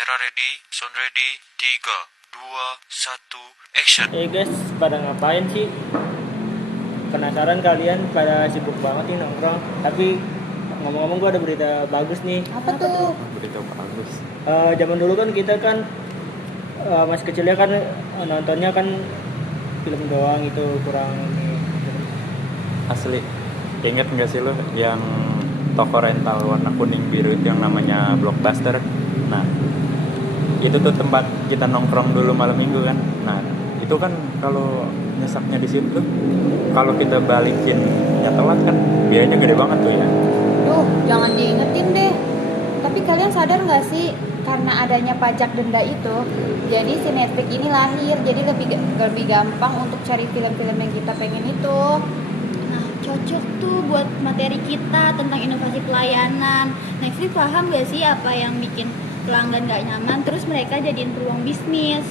Kamera ready, sound ready, 3, 2, 1, action. Guys, pada ngapain sih? Penasaran kalian pada sibuk banget nih nongkrong. Tapi ngomong-ngomong gue ada berita bagus nih. Apa tuh? Berita bagus. Zaman dulu kan kita kan masih kecilnya kan nontonnya kan film doang itu kurang ini. Asli. Ingat nggak sih lo yang toko rental warna kuning biru itu yang namanya Blockbuster? Nah, itu tuh tempat kita nongkrong dulu malam minggu kan. Nah, itu kan kalau nyesaknya di situ, kalau kita balikin telat kan biayanya gede banget tuh ya. Duh, jangan diingetin deh. Tapi kalian sadar nggak sih, karena adanya pajak denda itu, jadi si Netflix ini lahir, jadi lebih gampang untuk cari film-film yang kita pengen itu. Nah, cocok tuh buat materi kita tentang inovasi pelayanan. Netflix paham gak sih apa yang bikin pelanggan gak nyaman, terus mereka jadiin peluang bisnis.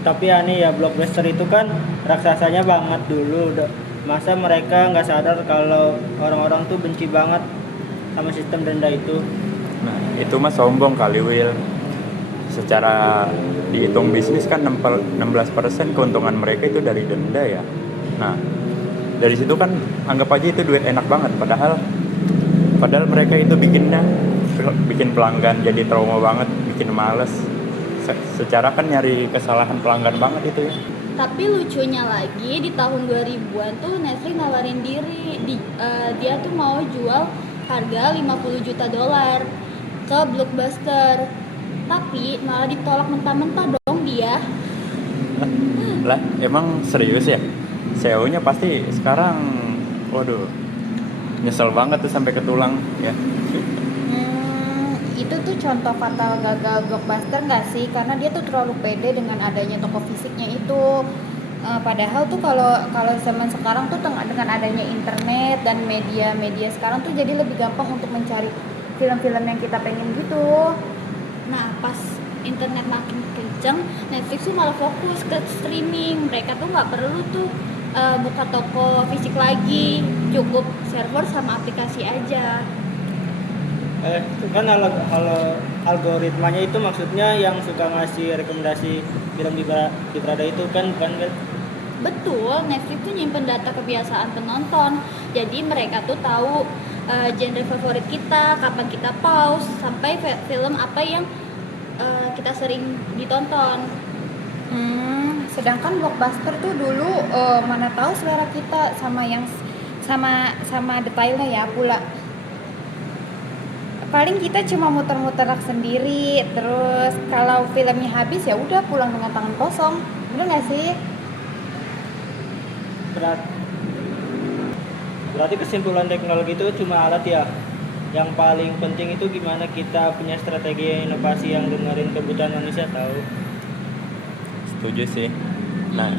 Tapi aneh ya, Blockbuster itu kan raksasanya banget dulu. Masa mereka nggak sadar kalau orang-orang tuh benci banget sama sistem denda itu? Nah, itu mah sombong kali, Will. Secara dihitung bisnis kan 16% keuntungan mereka itu dari denda ya. Nah, dari situ kan anggap aja itu duit enak banget. Padahal mereka itu bikin pelanggan jadi trauma banget, bikin males. Secara kan nyari kesalahan pelanggan banget itu ya. Tapi lucunya lagi di tahun 2000-an tuh Netflix nawarin diri dia tuh mau jual harga $50 juta ke Blockbuster. Tapi malah ditolak mentah-mentah dong dia. Lah, emang serius ya? CEO-nya pasti sekarang waduh, nyesel banget tuh sampai ke tulang ya. Itu tuh contoh fatal gagal Blockbuster nggak sih? Karena dia tuh terlalu pede dengan adanya toko fisiknya itu. Padahal tuh kalau zaman sekarang tuh dengan adanya internet dan media sekarang tuh jadi lebih gampang untuk mencari film-film yang kita pengen gitu. Nah, pas internet makin kenceng, Netflix tuh malah fokus ke streaming. Mereka tuh nggak perlu tuh buka toko fisik lagi, cukup server sama aplikasi aja. Itu kan algoritmanya itu maksudnya yang suka ngasih rekomendasi film di berada itu kan bukan kan? Betul, Netflix tuh nyimpen data kebiasaan penonton. Jadi mereka tuh tahu genre favorit kita, kapan kita pause, sampai film apa yang kita sering ditonton. Sedangkan Blockbuster tuh dulu mana tahu selera kita sama detailnya ya pula. Paling kita cuma muter-muter rak sendiri, terus kalau filmnya habis ya udah pulang dengan tangan kosong. Bener nggak sih? Berarti kesimpulan teknologi itu cuma alat ya. Yang paling penting itu gimana kita punya strategi inovasi yang dengerin kebutuhan manusia tahu. Setuju sih. Nah,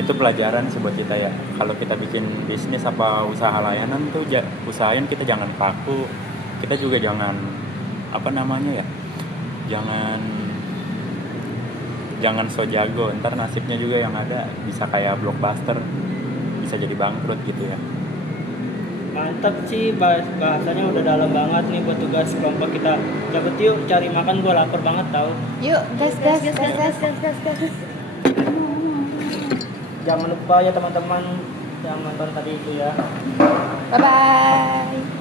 itu pelajaran sih buat kita ya. Kalau kita bikin bisnis apa usaha layanan tuh usahain kita jangan kaku. Kita juga jangan jangan so jago, ntar nasibnya juga yang ada bisa kayak Blockbuster, bisa jadi bangkrut gitu ya. Mantap sih, bahasanya udah dalam banget nih buat tugas kelompok kita. Cabut yuk cari makan, gue lapar banget tau. Yuk, gas. Jangan lupa ya teman-teman yang nonton tadi itu ya. Bye-bye.